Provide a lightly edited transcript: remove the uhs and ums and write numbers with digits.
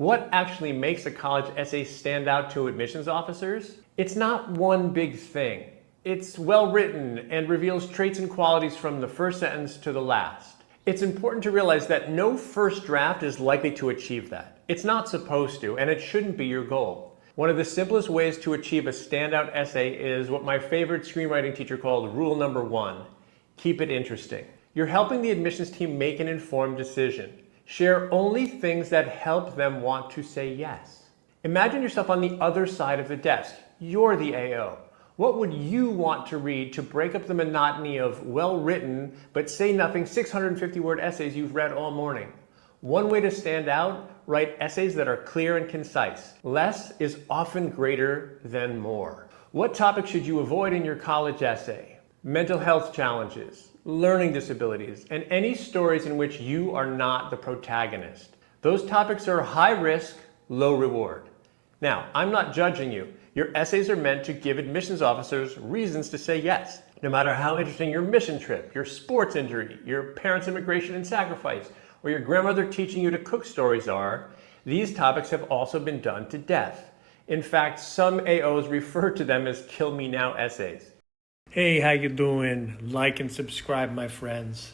What actually makes a college essay stand out to admissions officers? It's not one big thing. It's well written and reveals traits and qualities from the first sentence to the last. It's important to realize that no first draft is likely to achieve that. It's not supposed to, and it shouldn't be your goal. One of the simplest ways to achieve a standout essay is what my favorite screenwriting teacher called rule number 1. Keep it interesting. You're helping the admissions team make an informed decision. Share only things that help them want to say yes. Imagine yourself on the other side of the desk. You're the AO. What would you want to read to break up the monotony of well-written but say nothing 650-word essays you've read all morning? One way to stand out, write essays that are clear and concise. Less is often greater than more. What topics should you avoid in your college essay? Mental health challenges, learning disabilities, and any stories in which you are not the protagonist. Those topics are high risk, low reward. Now, I'm not judging you. Your essays are meant to give admissions officers reasons to say yes. No matter how interesting your mission trip, your sports injury, your parents' immigration and sacrifice, or your grandmother teaching you to cook stories are, these topics have also been done to death. In fact, some AOs refer to them as kill me now essays. Hey, how you doing? Like and subscribe, my friends.